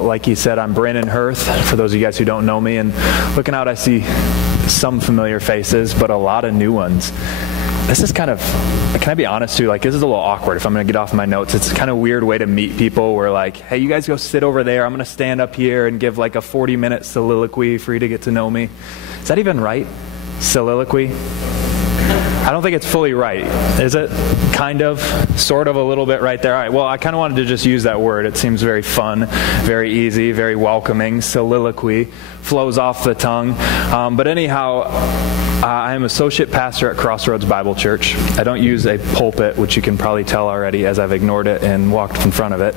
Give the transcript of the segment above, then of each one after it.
Like he said, I'm Brandon Hirth, for those of you guys who don't know me, and looking out I see some familiar faces, but a lot of new ones. This is kind of, can I be honest too, like this is a little awkward if I'm going to get off my notes. It's kind of a weird way to meet people where like, hey, you guys go sit over there, I'm going to stand up here and give like a 40-minute soliloquy for you to get to know me. Is that even right? Soliloquy? I don't think it's fully right. Is it? Kind of? Sort of a little bit right there. All right, well, I kind of wanted to just use that word. It seems very fun, very easy, very welcoming. Soliloquy flows off the tongue. But anyhow, I am associate pastor at Crossroads Bible Church. I don't use a pulpit, which you can probably tell already as I've ignored it and walked in front of it.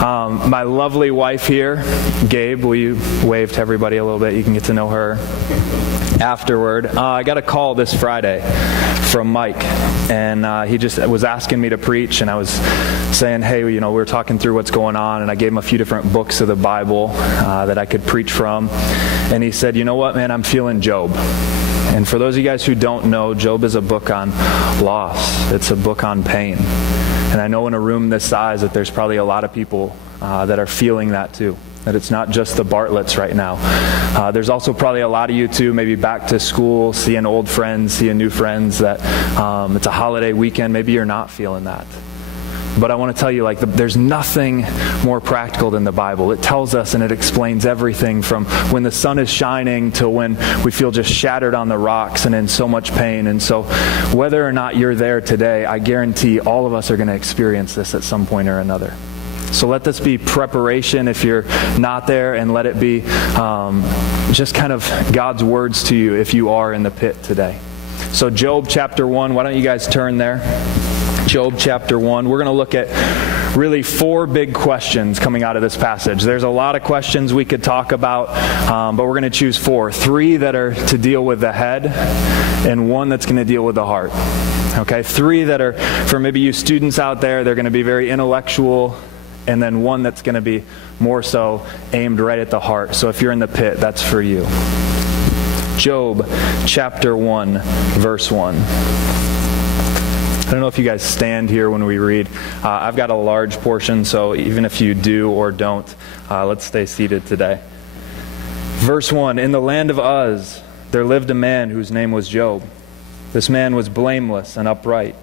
My lovely wife here, Gabe, will you wave to everybody a little bit? You can get to know her afterward. I got a call this Friday from Mike, and he just was asking me to preach, and I was saying, hey, we were talking through what's going on, and I gave him a few different books of the Bible that I could preach from, and he said, you know what, man, I'm feeling Job. And for those of you guys who don't know, Job is a book on loss. It's a book on pain. And I know in a room this size that there's probably a lot of people that are feeling that too. That it's not just the Bartletts right now. There's also probably a lot of you too, maybe back to school, seeing old friends, seeing new friends, that it's a holiday weekend, maybe you're not feeling that. But I want to tell you, there's nothing more practical than the Bible. It tells us and it explains everything from when the sun is shining to when we feel just shattered on the rocks and in so much pain. And so whether or not you're there today, I guarantee all of us are going to experience this at some point or another. So let this be preparation if you're not there, and let it be just kind of God's words to you if you are in the pit today. So Job chapter 1, why don't you guys turn there? Job chapter 1. We're going to look at really 4 big questions coming out of this passage. There's a lot of questions we could talk about, but we're going to choose 4. 3 that are to deal with the head, and 1 that's going to deal with the heart. Okay, 3 that are, for maybe you students out there, they're going to be very intellectual, and then 1 that's going to be more so aimed right at the heart. So if you're in the pit, that's for you. Job chapter 1, verse 1. I don't know if you guys stand here when we read. I've got a large portion, so even if you do or don't, let's stay seated today. Verse 1, in the land of Uz, there lived a man whose name was Job. This man was blameless and upright.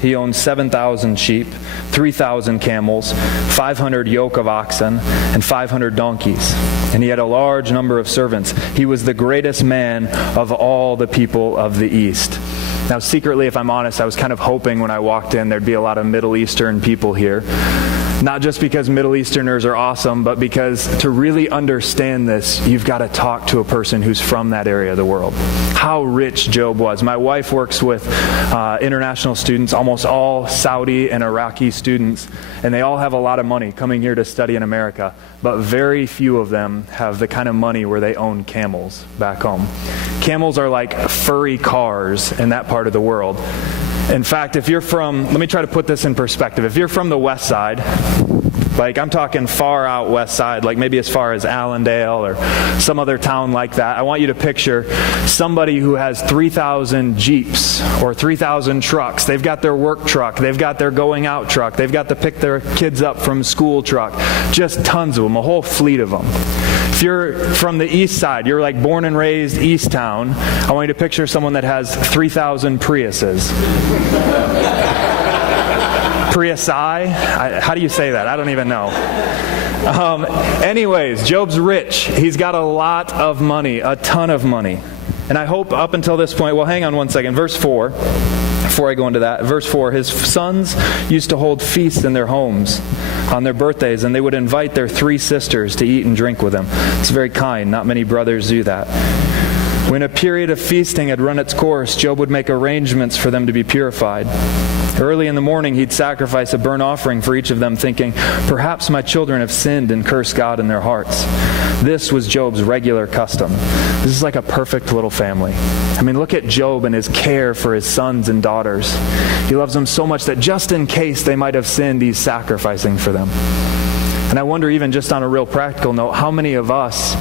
He owned 7,000 sheep, 3,000 camels, 500 yoke of oxen, and 500 donkeys. And he had a large number of servants. He was the greatest man of all the people of the East. Now, secretly, if I'm honest, I was kind of hoping when I walked in there'd be a lot of Middle Eastern people here. Not just because Middle Easterners are awesome, but because to really understand this, you've got to talk to a person who's from that area of the world. How rich Job was. My wife works with international students, almost all Saudi and Iraqi students, and they all have a lot of money coming here to study in America, but very few of them have the kind of money where they own camels back home. Camels are like furry cars in that part of the world. In fact, if you're from, let me try to put this in perspective. If you're from the west side, like I'm talking far out west side, like maybe as far as Allendale or some other town like that, I want you to picture somebody who has 3,000 Jeeps or 3,000 trucks. They've got their work truck. They've got their going out truck. They've got to pick their kids up from school truck. Just tons of them, a whole fleet of them. If you're from the east side, you're like born and raised East Town, I want you to picture someone that has 3,000 Priuses. Prius-I? How do you say that? I don't even know. Anyways, Job's rich. He's got a lot of money, a ton of money. And I hope up until this point, well, hang on one second. Verse 4, before I go into that, verse 4, his sons used to hold feasts in their homes on their birthdays, and they would invite their 3 sisters to eat and drink with them. It's very kind. Not many brothers do that. When a period of feasting had run its course, Job would make arrangements for them to be purified. Early in the morning, he'd sacrifice a burnt offering for each of them, thinking, perhaps my children have sinned and cursed God in their hearts. This was Job's regular custom. This is like a perfect little family. I mean, look at Job and his care for his sons and daughters. He loves them so much that just in case they might have sinned, he's sacrificing for them. And I wonder, even just on a real practical note, how many of us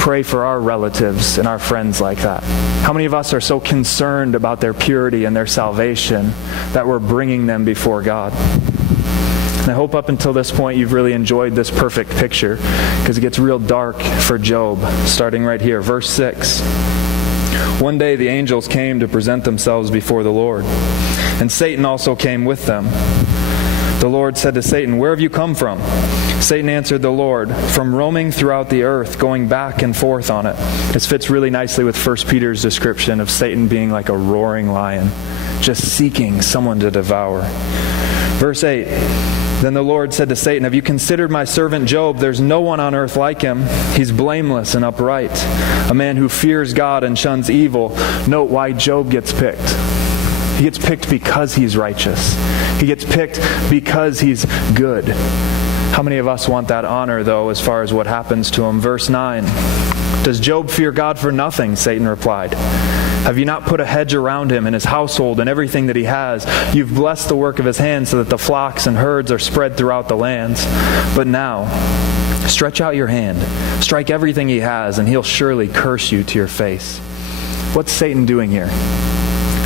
pray for our relatives and our friends like that? How many of us are so concerned about their purity and their salvation that we're bringing them before God? And I hope up until this point you've really enjoyed this perfect picture, because it gets real dark for Job, starting right here. Verse 6. One day the angels came to present themselves before the Lord, and Satan also came with them. The Lord said to Satan, "Where have you come from?" Satan answered the Lord, "From roaming throughout the earth, going back and forth on it." This fits really nicely with 1 Peter's description of Satan being like a roaring lion, just seeking someone to devour. Verse 8, then the Lord said to Satan, "Have you considered my servant Job? There's no one on earth like him. He's blameless and upright, a man who fears God and shuns evil." Note why Job gets picked. He gets picked because he's righteous. He gets picked because he's good. How many of us want that honor, though, as far as what happens to him? Verse 9. "Does Job fear God for nothing?" Satan replied. "Have you not put a hedge around him and his household and everything that he has? You've blessed the work of his hands so that the flocks and herds are spread throughout the lands. But now, stretch out your hand, strike everything he has, and he'll surely curse you to your face." What's Satan doing here?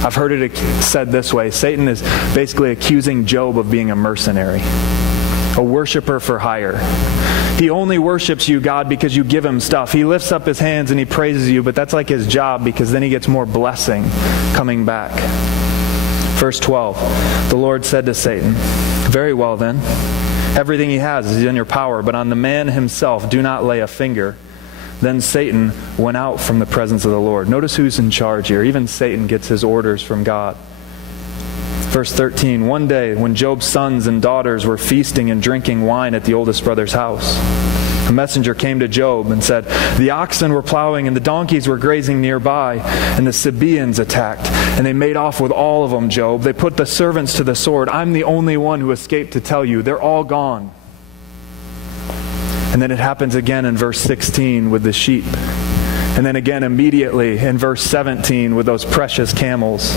I've heard it said this way. Satan is basically accusing Job of being a mercenary, a worshiper for hire. He only worships you, God, because you give him stuff. He lifts up his hands and he praises you, but that's like his job, because then he gets more blessing coming back. Verse 12, the Lord said to Satan, "Very well then, everything he has is in your power, but on the man himself do not lay a finger." Then Satan went out from the presence of the Lord. Notice who's in charge here. Even Satan gets his orders from God. Verse 13, one day when Job's sons and daughters were feasting and drinking wine at the oldest brother's house, a messenger came to Job and said, "The oxen were plowing and the donkeys were grazing nearby, and the Sabaeans attacked, and they made off with all of them, Job. They put the servants to the sword. I'm the only one who escaped to tell you. They're all gone." And then it happens again in verse 16 with the sheep. And then again immediately in verse 17 with those precious camels.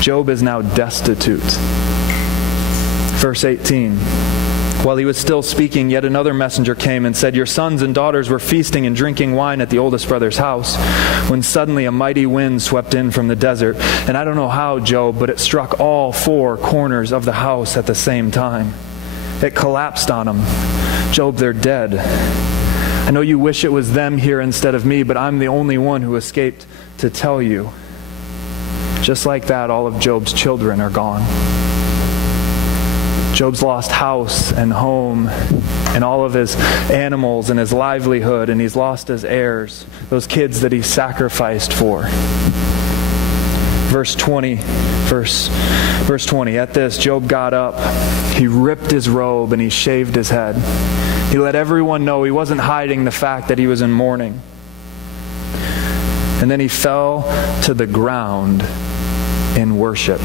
Job is now destitute. Verse 18. While he was still speaking, yet another messenger came and said, "Your sons and daughters were feasting and drinking wine at the oldest brother's house, when suddenly a mighty wind swept in from the desert. And I don't know how, Job, but it struck all four corners of the house at the same time. It collapsed on them. Job, they're dead. I know you wish it was them here instead of me, but I'm the only one who escaped to tell you." Just like that, all of Job's children are gone. Job's lost house and home and all of his animals and his livelihood, and he's lost his heirs, those kids that he sacrificed for. Verse 20, at this, Job got up, he ripped his robe and he shaved his head. He let everyone know he wasn't hiding the fact that he was in mourning. And then he fell to the ground in worship.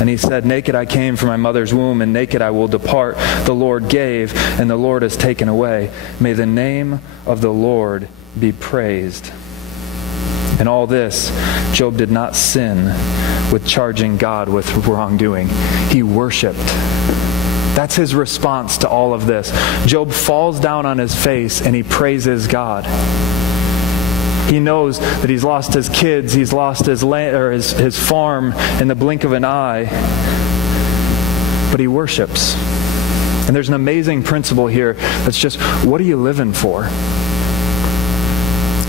And he said, "Naked I came from my mother's womb, and naked I will depart. The Lord gave, and the Lord has taken away. May the name of the Lord be praised." In all this, Job did not sin with charging God with wrongdoing. He worshiped. That's his response to all of this. Job falls down on his face and he praises God. He knows that he's lost his kids, he's lost his land, or his farm in the blink of an eye, but he worships. And there's an amazing principle here that's just, what are you living for?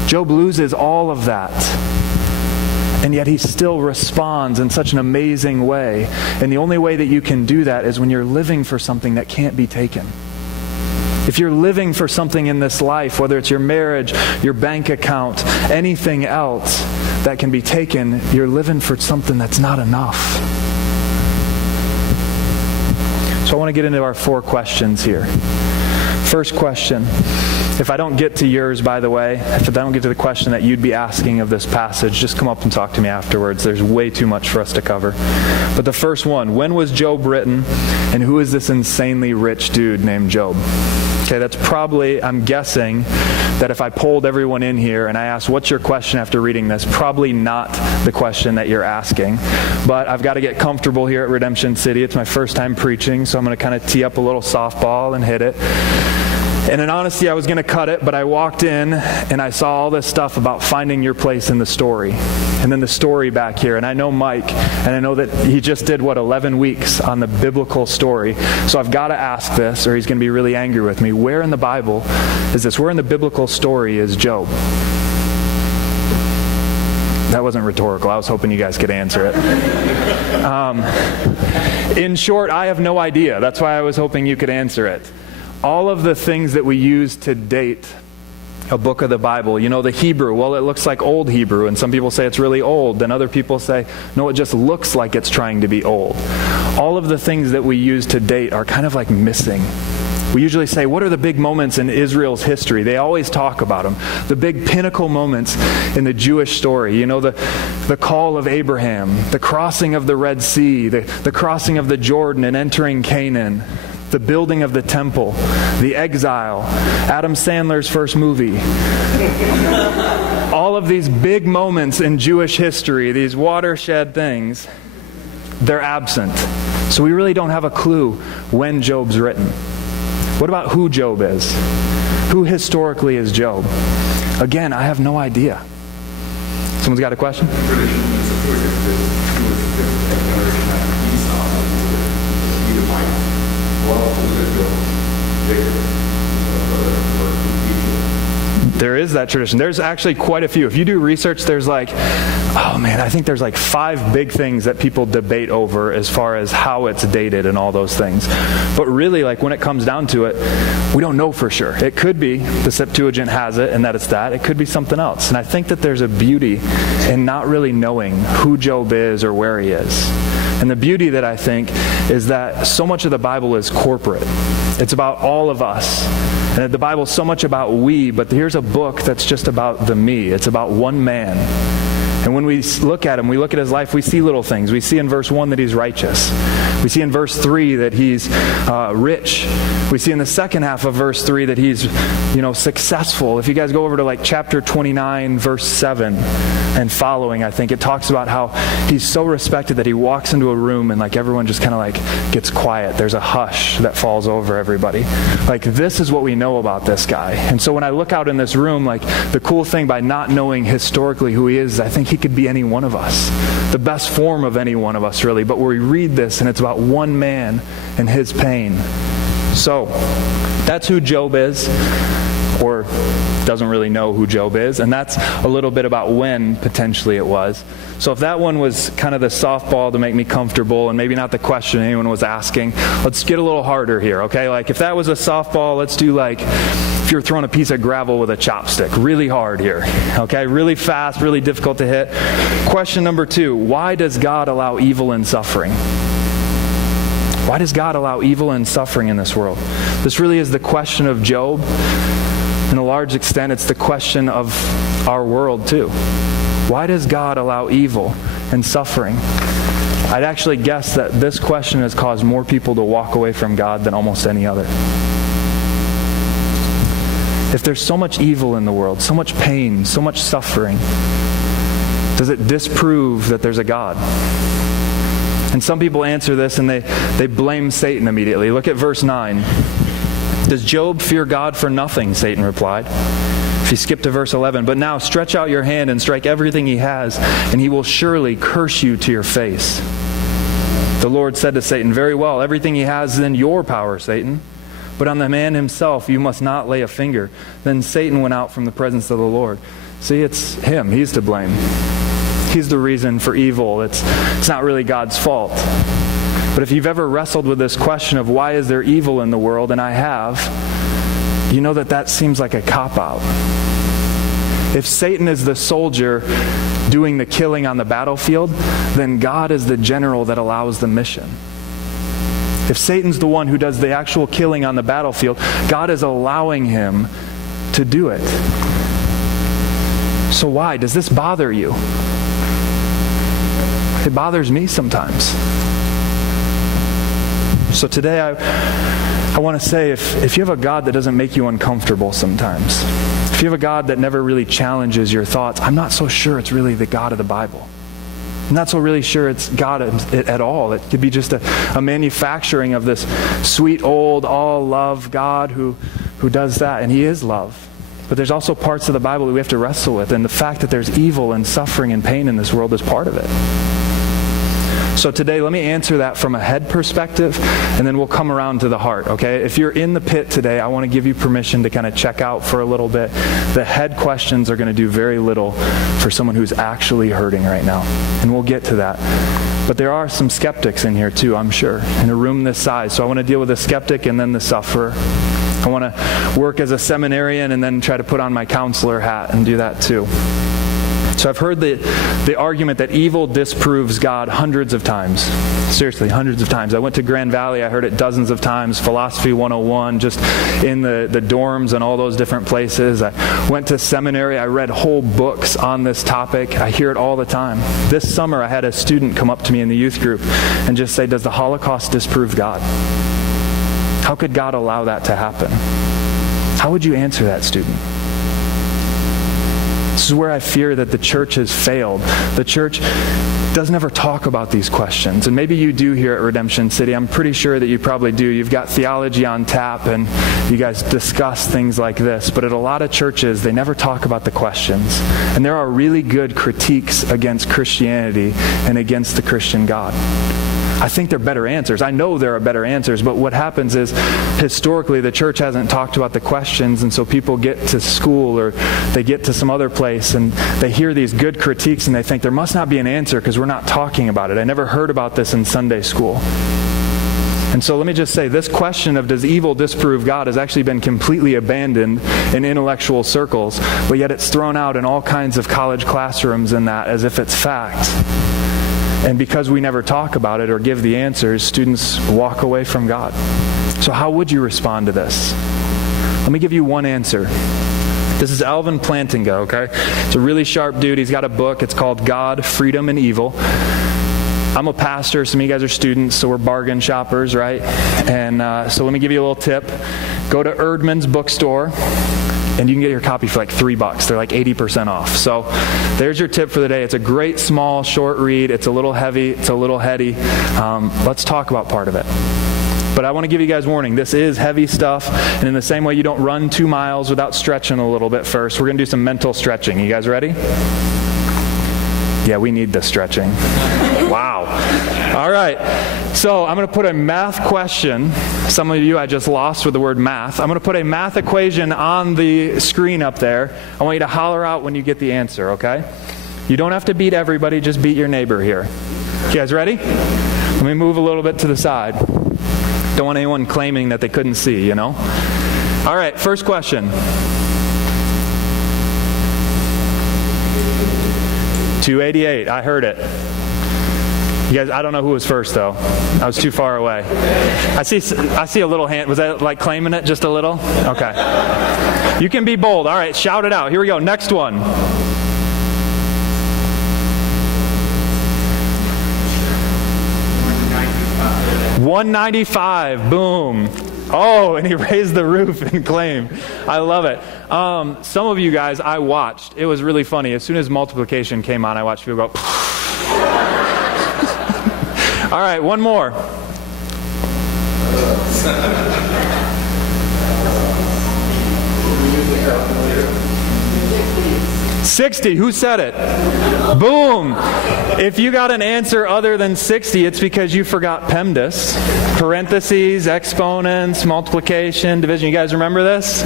Job loses all of that, and yet he still responds in such an amazing way. And the only way that you can do that is when you're living for something that can't be taken. If you're living for something in this life, whether it's your marriage, your bank account, anything else that can be taken, you're living for something that's not enough. So I want to get into our 4 questions here. First question. If I don't get to yours, by the way, if I don't get to the question that you'd be asking of this passage, just come up and talk to me afterwards. There's way too much for us to cover. But the first one, when was Job written, and who is this insanely rich dude named Job? Okay, that's probably, I'm guessing, that if I polled everyone in here and I asked, what's your question after reading this? Probably not the question that you're asking. But I've got to get comfortable here at Redemption City. It's my first time preaching, so I'm going to kind of tee up a little softball and hit it. And in honesty, I was going to cut it, but I walked in and I saw all this stuff about finding your place in the story. And then the story back here. And I know Mike, and I know that he just did, 11 weeks on the biblical story. So I've got to ask this, or he's going to be really angry with me. Where in the Bible is this? Where in the biblical story is Job? That wasn't rhetorical. I was hoping you guys could answer it. In short, I have no idea. That's why I was hoping you could answer it. All of the things that we use to date a book of the Bible, the Hebrew, well, it looks like Old Hebrew, and some people say it's really old, and other people say, no, it just looks like it's trying to be old. All of the things that we use to date are kind of like missing. We usually say, what are the big moments in Israel's history? They always talk about them. The big pinnacle moments in the Jewish story. The call of Abraham, the crossing of the Red Sea, the crossing of the Jordan and entering Canaan, the building of the temple, the exile, Adam Sandler's first movie. All of these big moments in Jewish history, these watershed things, they're absent. So we really don't have a clue when Job's written. What about who Job is? Who historically is Job? Again, I have no idea. Someone's got a question? There is that tradition. There's actually quite a few. If you do research, there's I think there's 5 big things that people debate over as far as how it's dated and all those things. But really, when it comes down to it, we don't know for sure. It could be the Septuagint has it and that it's that. It could be something else. And I think that there's a beauty in not really knowing who Job is or where he is. And the beauty that I think is that so much of the Bible is corporate. It's about all of us. And the Bible's so much about we, but here's a book that's just about the me. It's about one man. And when we look at him, we look at his life, we see little things. We see in verse 1 that he's righteous. We see in verse 3 that he's rich. We see in the second half of verse 3 that he's, successful. If you guys go over to chapter 29, verse 7 and following, I think it talks about how he's so respected that he walks into a room and everyone just kind of gets quiet. There's a hush that falls over everybody. This is what we know about this guy. And so when I look out in this room, the cool thing by not knowing historically who he is, I think he could be any one of us. The best form of any one of us, really. But we read this and it's about one man and his pain. So, that's who Job is, or doesn't really know who Job is, and that's a little bit about when potentially it was. So if that one was kind of the softball to make me comfortable and maybe not the question anyone was asking, let's get a little harder here, okay? If that was a softball, let's do if you're throwing a piece of gravel with a chopstick, really hard here, okay? Really fast, really difficult to hit. Question number 2, why does God allow evil and suffering? Why does God allow evil and suffering in this world? This really is the question of Job. In a large extent, it's the question of our world too. Why does God allow evil and suffering? I'd actually guess that this question has caused more people to walk away from God than almost any other. If there's so much evil in the world, so much pain, so much suffering, does it disprove that there's a God? And some people answer this and they blame Satan immediately. Look at verse 9. Does Job fear God for nothing? Satan replied. If you skip to verse 11, but now stretch out your hand and strike everything he has, and he will surely curse you to your face. The Lord said to Satan, very well, everything he has is in your power, Satan. But on the man himself you must not lay a finger. Then Satan went out from the presence of the Lord. See, it's him. He's to blame. He's the reason for evil. It's not really God's fault. But if you've ever wrestled with this question of why is there evil in the world, and I have, you know that seems like a cop-out. If Satan is the soldier doing the killing on the battlefield, then God is the general that allows the mission. If Satan's the one who does the actual killing on the battlefield, God is allowing him to do it. So why? Does this bother you? It bothers me sometimes. So today I want to say if you have a God that doesn't make you uncomfortable sometimes, if you have a God that never really challenges your thoughts, I'm not so sure it's really the God of the Bible. I'm not so really sure it's God at all. It could be just a manufacturing of this sweet old all-love God who who does that, and he is love. But there's also parts of the Bible that we have to wrestle with, and the fact that there's evil and suffering and pain in this world is part of it. So today, let me answer that from a head perspective, and then we'll come around to the heart, okay? If you're in the pit today, I want to give you permission to kind of check out for a little bit. The head questions are going to do very little for someone who's actually hurting right now, and we'll get to that. But there are some skeptics in here too, I'm sure, in a room this size. So I want to deal with the skeptic and then the sufferer. I want to work as a seminarian and then try to put on my counselor hat and do that too. So I've heard the argument that evil disproves God hundreds of times. Seriously, hundreds of times. I went to Grand Valley, I heard it dozens of times, Philosophy 101, just in the dorms and all those different places. I went to seminary, I read whole books on this topic. I hear it all the time. This summer I had a student come up to me in the youth group and just say, does the Holocaust disprove God? How could God allow that to happen? How would you answer that, student? This is where I fear that the church has failed. The church doesn't ever talk about these questions. And maybe you do here at Redemption City. I'm pretty sure that you probably do. You've got theology on tap and you guys discuss things like this. But at a lot of churches, they never talk about the questions. And there are really good critiques against Christianity and against the Christian God. I think there are better answers. I know there are better answers, but what happens is historically the church hasn't talked about the questions, and so people get to school or they get to some other place and they hear these good critiques and they think there must not be an answer because we're not talking about it. I never heard about this in Sunday school. And so let me just say, this question of does evil disprove God has actually been completely abandoned in intellectual circles, but yet it's thrown out in all kinds of college classrooms and that as if it's fact. And because we never talk about it or give the answers, students walk away from God. So how would you respond to this? Let me give you one answer. This is Alvin Plantinga, okay? It's a really sharp dude. He's got a book. It's called God, Freedom, and Evil. I'm a pastor. Some of you guys are students, so we're bargain shoppers, right? And so let me give you a little tip. Go to Erdman's bookstore, and you can get your copy for like $3. They're like 80% off. So there's your tip for the day. It's a great, small, short read. It's a little heavy. It's a little heady. Let's talk about part of it. But I want to give you guys warning. This is heavy stuff. And in the same way you don't run 2 miles without stretching a little bit first, we're going to do some mental stretching. You guys ready? Yeah, we need this stretching. Wow. All right. So I'm going to put a math question. Some of you I just lost with the word math. I'm going to put a math equation on the screen up there. I want you to holler out when you get the answer, okay? You don't have to beat everybody, just beat your neighbor here. You guys ready? Let me move a little bit to the side. Don't want anyone claiming that they couldn't see, you know? All right, first question. 288, I heard it. You guys, I don't know who was first though. I was too far away. I see a little hand. Was that like claiming it just a little? Okay. You can be bold. All right, shout it out. Here we go. Next one. $195. Boom. Oh, and he raised the roof and claimed. I love it. Some of you guys, I watched. It was really funny. As soon as multiplication came on, I watched people go. All right, one more. $60. Who said it? Boom. If you got an answer other than 60, it's because you forgot PEMDAS. Parentheses, exponents, multiplication, division. You guys remember this?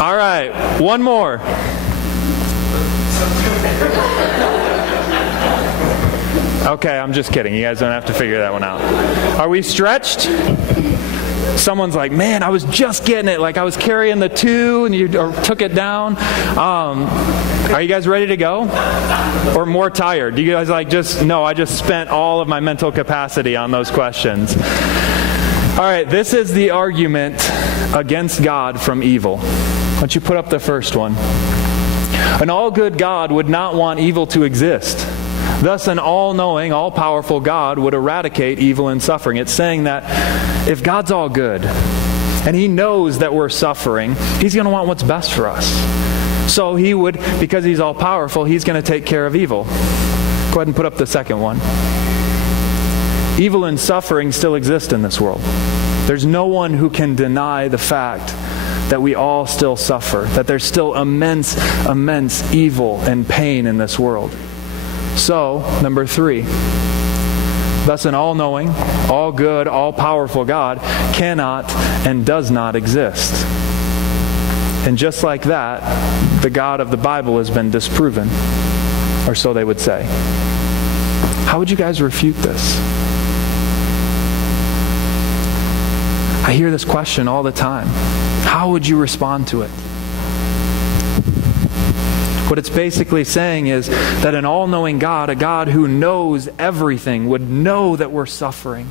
All right, one more. Okay, I'm just kidding. You guys don't have to figure that one out. Are we stretched? Someone's like, man, I was just getting it. Like I was carrying the 2 and you took it down. Are you guys ready to go? Or more tired? Do you guys like no, I just spent all of my mental capacity on those questions. All right, this is the argument against God from evil. Why don't you put up the first one? An all-good God would not want evil to exist. Thus, an all-knowing, all-powerful God would eradicate evil and suffering. It's saying that if God's all good, and He knows that we're suffering, He's going to want what's best for us. So He would, because He's all-powerful, He's going to take care of evil. Go ahead and put up the second one. Evil and suffering still exist in this world. There's no one who can deny the fact that we all still suffer, that there's still immense, immense evil and pain in this world. So, number 3, thus an all-knowing, all-good, all-powerful God cannot and does not exist. And just like that, the God of the Bible has been disproven, or so they would say. How would you guys refute this? I hear this question all the time. How would you respond to it? What it's basically saying is that an all-knowing God, a God who knows everything, would know that we're suffering.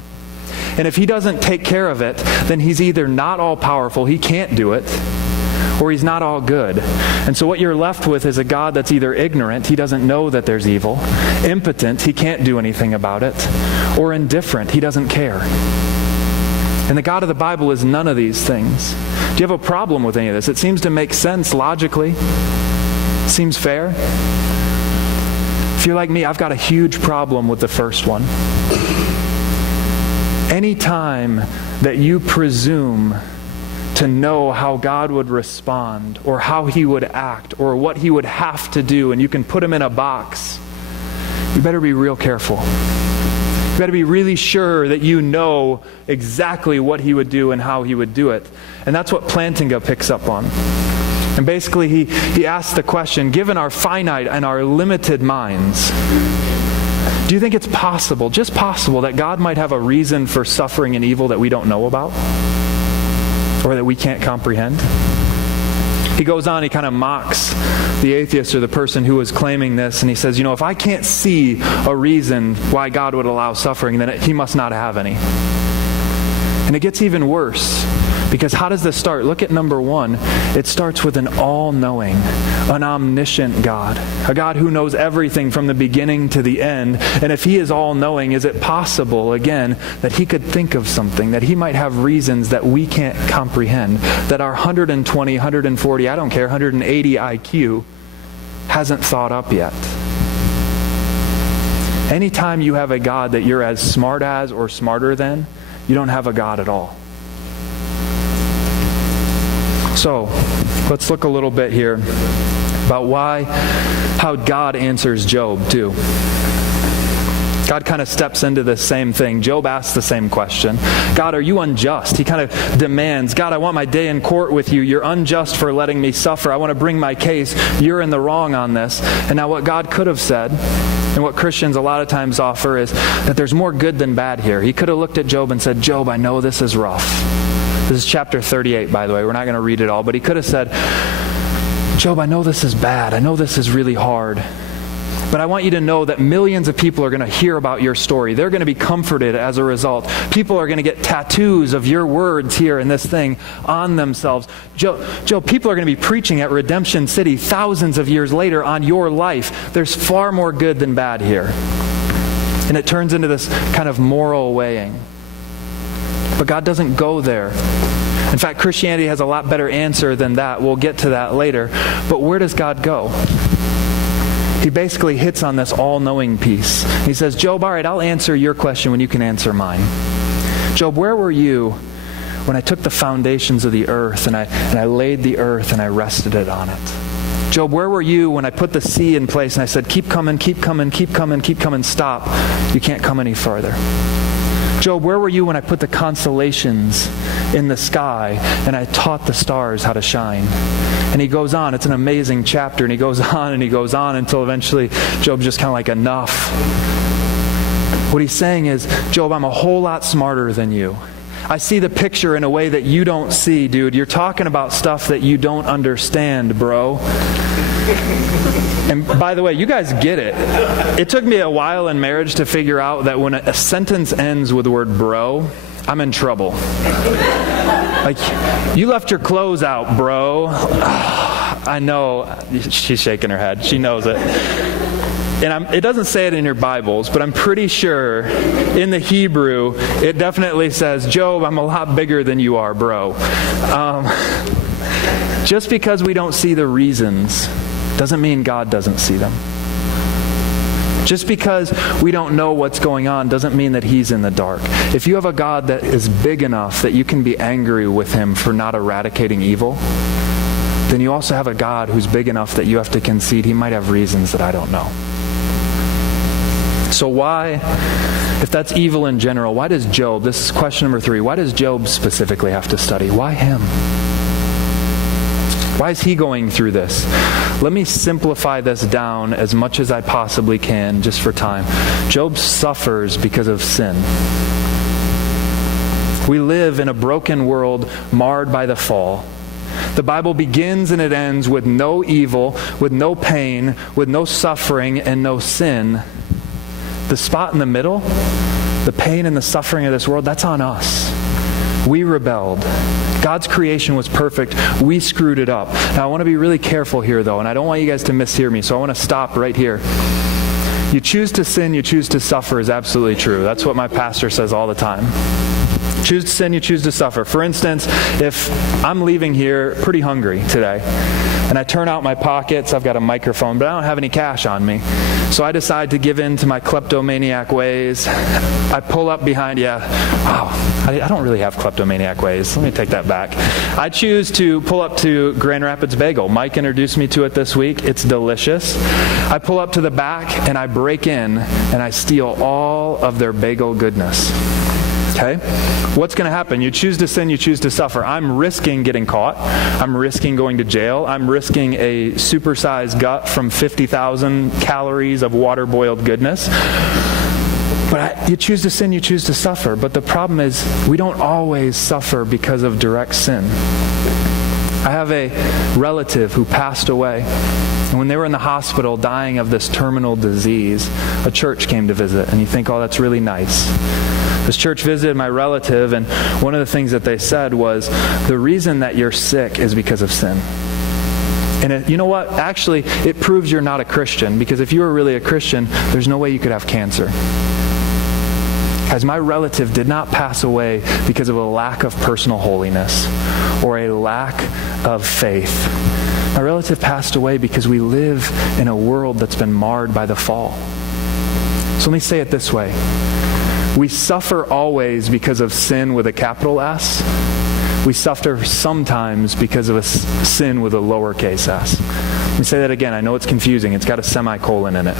And if he doesn't take care of it, then he's either not all-powerful, he can't do it, or he's not all good. And so what you're left with is a God that's either ignorant, he doesn't know that there's evil, impotent, he can't do anything about it, or indifferent, he doesn't care. And the God of the Bible is none of these things. Do you have a problem with any of this? It seems to make sense logically. Seems fair. If you're like me, I've got a huge problem with the first one. Anytime that you presume to know how God would respond or how he would act or what he would have to do, and you can put him in a box, you better be real careful. You better be really sure that you know exactly what he would do and how he would do it. And that's what Plantinga picks up on. And basically he asks the question, given our finite and our limited minds, do you think it's possible, just possible, that God might have a reason for suffering and evil that we don't know about? Or that we can't comprehend? He goes on, he kind of mocks the atheist or the person who was claiming this, and he says, if I can't see a reason why God would allow suffering, then he must not have any. And it gets even worse. Because how does this start? Look at number 1. It starts with an all-knowing, an omniscient God. A God who knows everything from the beginning to the end. And if he is all-knowing, is it possible, again, that he could think of something, that he might have reasons that we can't comprehend, that our 120, 140, I don't care, 180 IQ hasn't thought up yet? Anytime you have a God that you're as smart as or smarter than, you don't have a God at all. So, let's look a little bit here about how God answers Job, too. God kind of steps into this same thing. Job asks the same question. God, are you unjust? He kind of demands, God, I want my day in court with you. You're unjust for letting me suffer. I want to bring my case. You're in the wrong on this. And now what God could have said, and what Christians a lot of times offer, is that there's more good than bad here. He could have looked at Job and said, Job, I know this is rough. This is chapter 38, by the way. We're not going to read it all. But he could have said, Job, I know this is bad. I know this is really hard. But I want you to know that millions of people are going to hear about your story. They're going to be comforted as a result. People are going to get tattoos of your words here in this thing on themselves. Job, people are going to be preaching at Redemption City thousands of years later on your life. There's far more good than bad here. And it turns into this kind of moral weighing. But God doesn't go there. In fact, Christianity has a lot better answer than that. We'll get to that later. But where does God go? He basically hits on this all-knowing piece. He says, Job, all right, I'll answer your question when you can answer mine. Job, where were you when I took the foundations of the earth and I laid the earth and I rested it on it? Job, where were you when I put the sea in place and I said, keep coming, keep coming, keep coming, keep coming, stop. You can't come any farther. Job, where were you when I put the constellations in the sky and I taught the stars how to shine? And he goes on. It's an amazing chapter. And he goes on and he goes on until eventually Job's just kind of like, enough. What he's saying is, Job, I'm a whole lot smarter than you. I see the picture in a way that you don't see, dude. You're talking about stuff that you don't understand, bro. And by the way, you guys get it. It took me a while in marriage to figure out that when a sentence ends with the word bro, I'm in trouble. Like, you left your clothes out, bro. I know. She's shaking her head. She knows it. And it doesn't say it in your Bibles, but I'm pretty sure in the Hebrew, it definitely says, Job, I'm a lot bigger than you are, bro. Just because we don't see the reasons doesn't mean God doesn't see them. Just because we don't know what's going on doesn't mean that he's in the dark. If you have a God that is big enough that you can be angry with him for not eradicating evil, then you also have a God who's big enough that you have to concede he might have reasons that I don't know. So why, if that's evil in general, why does Job, this is question number 3, why does Job specifically have to study? Why him? Why is he going through this? Let me simplify this down as much as I possibly can, just for time. Job suffers because of sin. We live in a broken world marred by the fall. The Bible begins and it ends with no evil, with no pain, with no suffering, and no sin. The spot in the middle, the pain and the suffering of this world, that's on us. We rebelled. God's creation was perfect. We screwed it up. Now, I want to be really careful here, though, and I don't want you guys to mishear me, so I want to stop right here. You choose to sin, you choose to suffer is absolutely true. That's what my pastor says all the time. Choose to sin, you choose to suffer. For instance, if I'm leaving here pretty hungry today, and I turn out my pockets, I've got a microphone, but I don't have any cash on me. So I decide to give in to my kleptomaniac ways. I pull up behind, I don't really have kleptomaniac ways. Let me take that back. I choose to pull up to Grand Rapids Bagel. Mike introduced me to it this week. It's delicious. I pull up to the back and I break in and I steal all of their bagel goodness. Okay? What's going to happen? You choose to sin, you choose to suffer. I'm risking getting caught. I'm risking going to jail. I'm risking a supersized gut from 50,000 calories of water-boiled goodness. But you choose to sin, you choose to suffer. But the problem is, we don't always suffer because of direct sin. I have a relative who passed away. And when they were in the hospital dying of this terminal disease, a church came to visit. And you think, oh, that's really nice. This church visited my relative, and one of the things that they said was, the reason that you're sick is because of sin. And you know what? Actually, it proves you're not a Christian, because if you were really a Christian, there's no way you could have cancer. Guys, my relative did not pass away because of a lack of personal holiness or a lack of faith. My relative passed away because we live in a world that's been marred by the fall. So let me say it this way. We suffer always because of sin with a capital S. We suffer sometimes because of a sin with a lowercase s. Let me say that again. I know it's confusing. It's got a semicolon in it.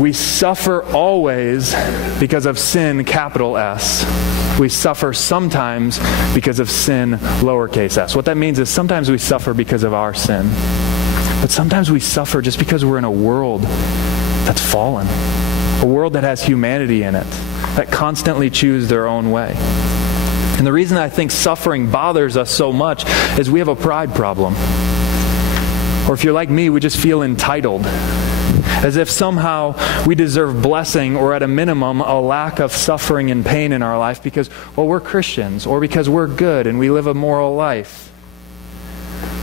We suffer always because of sin, capital S. We suffer sometimes because of sin, lowercase s. What that means is sometimes we suffer because of our sin. But sometimes we suffer just because we're in a world that's fallen. A world that has humanity in it, that constantly choose their own way. And the reason I think suffering bothers us so much is we have a pride problem. Or if you're like me, we just feel entitled. As if somehow we deserve blessing, or at a minimum, a lack of suffering and pain in our life because, well, we're Christians, or because we're good and we live a moral life.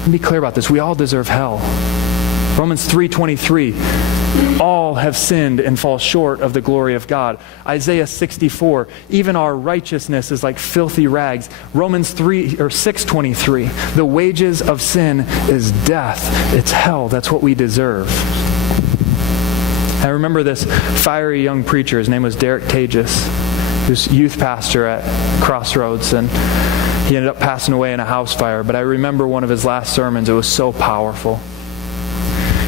Let me be clear about this. We all deserve hell. Romans 3:23, all have sinned and fall short of the glory of God. Isaiah 64, even our righteousness is like filthy rags. Romans 6:23, the wages of sin is death. It's hell. That's what we deserve. I remember this fiery young preacher. His name was Derek Tages. He was youth pastor at Crossroads, and he ended up passing away in a house fire. But I remember one of his last sermons. It was so powerful.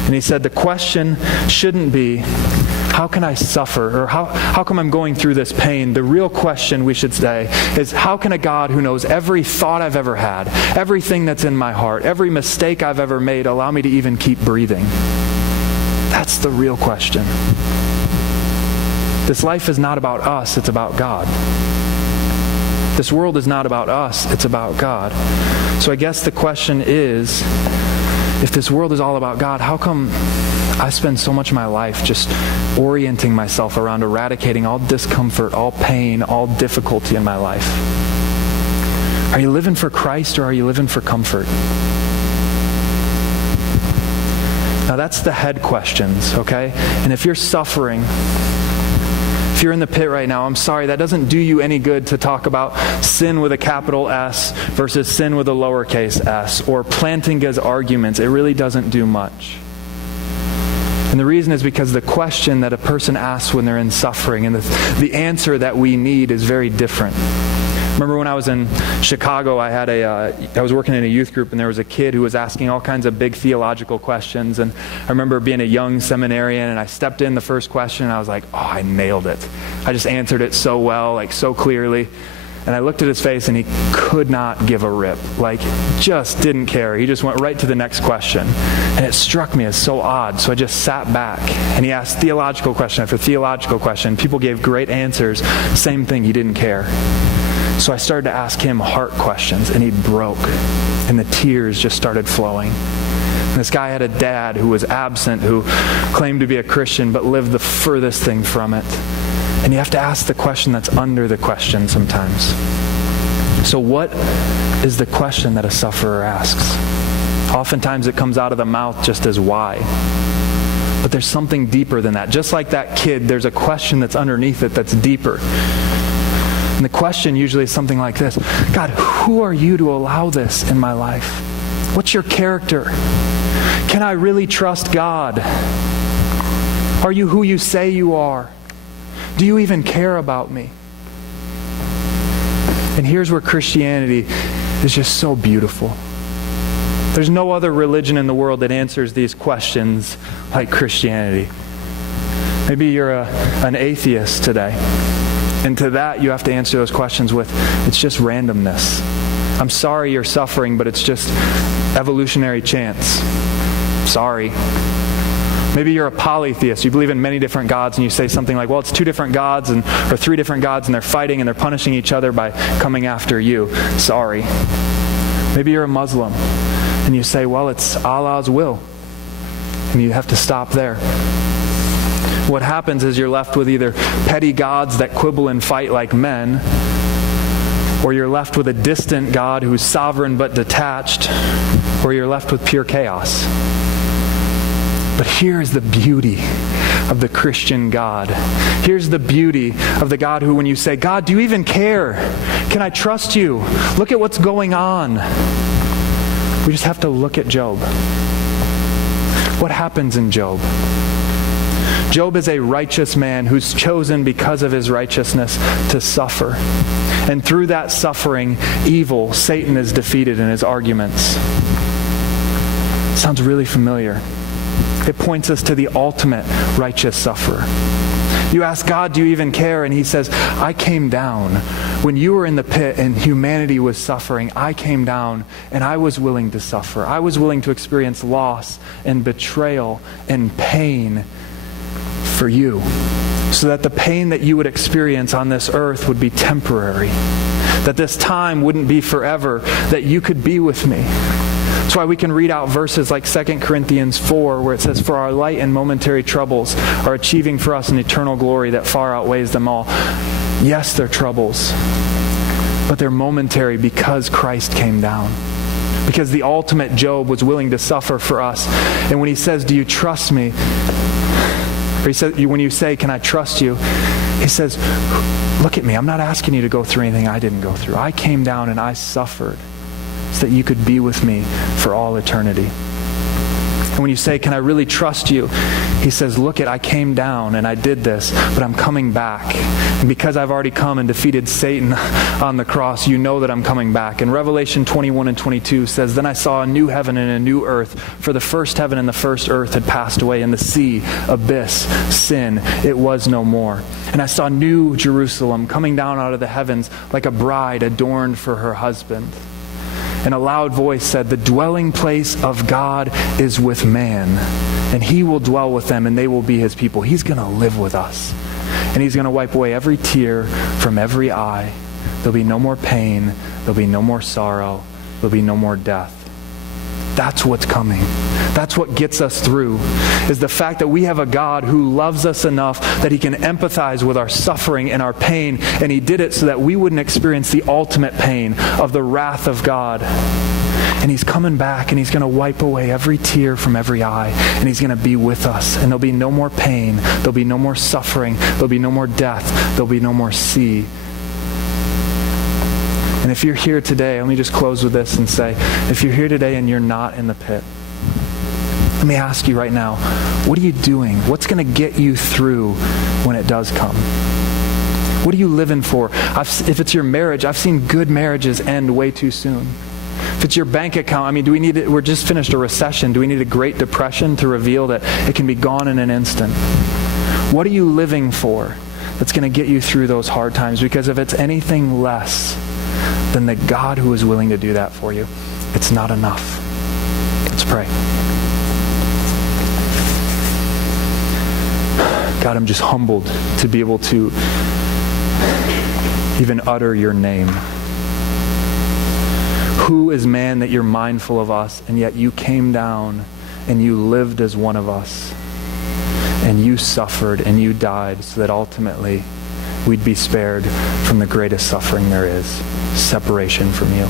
And he said, the question shouldn't be, how can I suffer? Or how come I'm going through this pain? The real question we should say is, how can a God who knows every thought I've ever had, everything that's in my heart, every mistake I've ever made, allow me to even keep breathing? That's the real question. This life is not about us, it's about God. This world is not about us, it's about God. So I guess the question is, if this world is all about God, how come I spend so much of my life just orienting myself around eradicating all discomfort, all pain, all difficulty in my life? Are you living for Christ or are you living for comfort? Now that's the head questions, okay? And if you're suffering, if you're in the pit right now, I'm sorry, that doesn't do you any good to talk about sin with a capital S versus sin with a lowercase s, or planting as arguments. It really doesn't do much. And the reason is because the question that a person asks when they're in suffering and the answer that we need is very different. Remember when I was in Chicago, I was working in a youth group, and there was a kid who was asking all kinds of big theological questions. And I remember being a young seminarian, and I stepped in the first question, and I was like, oh, I nailed it. I just answered it so well, like so clearly. And I looked at his face, and he could not give a rip. Like, just didn't care. He just went right to the next question. And it struck me as so odd, so I just sat back. And he asked theological question after theological question. People gave great answers. Same thing, he didn't care. So I started to ask him heart questions, and he broke. And the tears just started flowing. And this guy had a dad who was absent, who claimed to be a Christian, but lived the furthest thing from it. And you have to ask the question that's under the question sometimes. So what is the question that a sufferer asks? Oftentimes it comes out of the mouth just as why. But there's something deeper than that. Just like that kid, there's a question that's underneath it that's deeper. And the question usually is something like this: God, who are you to allow this in my life? What's your character? Can I really trust God? Are you who you say you are? Do you even care about me? And here's where Christianity is just so beautiful. There's no other religion in the world that answers these questions like Christianity. Maybe you're an atheist today. And to that, you have to answer those questions with, it's just randomness. I'm sorry you're suffering, but it's just evolutionary chance. Sorry. Maybe you're a polytheist. You believe in many different gods, and you say something like, well, it's two different gods or three different gods, and they're fighting and they're punishing each other by coming after you. Sorry. Maybe you're a Muslim, and you say, well, it's Allah's will. And you have to stop there. What happens is you're left with either petty gods that quibble and fight like men, or you're left with a distant God who's sovereign but detached, or you're left with pure chaos. But here's the beauty of the Christian God. Here's the beauty of the God who, when you say, God, do you even care? Can I trust you? Look at what's going on. We just have to look at Job. What happens in Job? Job is a righteous man who's chosen because of his righteousness to suffer. And through that suffering, evil, Satan is defeated in his arguments. Sounds really familiar. It points us to the ultimate righteous sufferer. You ask God, do you even care? And he says, I came down. When you were in the pit and humanity was suffering, I came down and I was willing to suffer. I was willing to experience loss and betrayal and pain for you, so that the pain that you would experience on this earth would be temporary, that this time wouldn't be forever, that you could be with me. That's why we can read out verses like 2 Corinthians 4, where it says, for our light and momentary troubles are achieving for us an eternal glory that far outweighs them all. Yes, they're troubles, but they're momentary because Christ came down. Because the ultimate Job was willing to suffer for us. And when he says, do you trust me? Or he says, when you say, can I trust you? He says, look at me. I'm not asking you to go through anything I didn't go through. I came down and I suffered so that you could be with me for all eternity. And when you say, can I really trust you? He says, look I came down and I did this, but I'm coming back. And because I've already come and defeated Satan on the cross, you know that I'm coming back. And Revelation 21 and 22 says, then I saw a new heaven and a new earth, for the first heaven and the first earth had passed away, and the sea, abyss, sin, it was no more. And I saw New Jerusalem coming down out of the heavens like a bride adorned for her husband. And a loud voice said, the dwelling place of God is with man, and he will dwell with them, and they will be his people. He's going to live with us, and he's going to wipe away every tear from every eye. There'll be no more pain. There'll be no more sorrow. There'll be no more death. That's what's coming. That's what gets us through, is the fact that we have a God who loves us enough that he can empathize with our suffering and our pain, and he did it so that we wouldn't experience the ultimate pain of the wrath of God. And he's coming back, and he's going to wipe away every tear from every eye, and he's going to be with us, and there'll be no more pain, there'll be no more suffering, there'll be no more death, there'll be no more sea. And if you're here today, let me just close with this and say, if you're here today and you're not in the pit, Let me ask you right now, what are you doing? What's going to get you through when it does come? What are you living for? If it's your marriage, I've seen good marriages end way too soon. If it's your bank account, we're just finished a recession. Do we need a Great Depression to reveal that it can be gone in an instant? What are you living for that's going to get you through those hard times? Because if it's anything less than the God who is willing to do that for you, it's not enough. Let's pray. God, I'm just humbled to be able to even utter your name. Who is man that you're mindful of us, and yet you came down and you lived as one of us, and you suffered and you died so that ultimately we'd be spared from the greatest suffering there is, separation from you.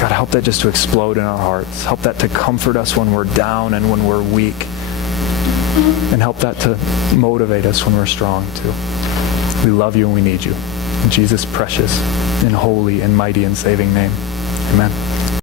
God, help that just to explode in our hearts. Help that to comfort us when we're down and when we're weak. And help that to motivate us when we're strong too. We love you and we need you. In Jesus' precious and holy and mighty and saving name. Amen.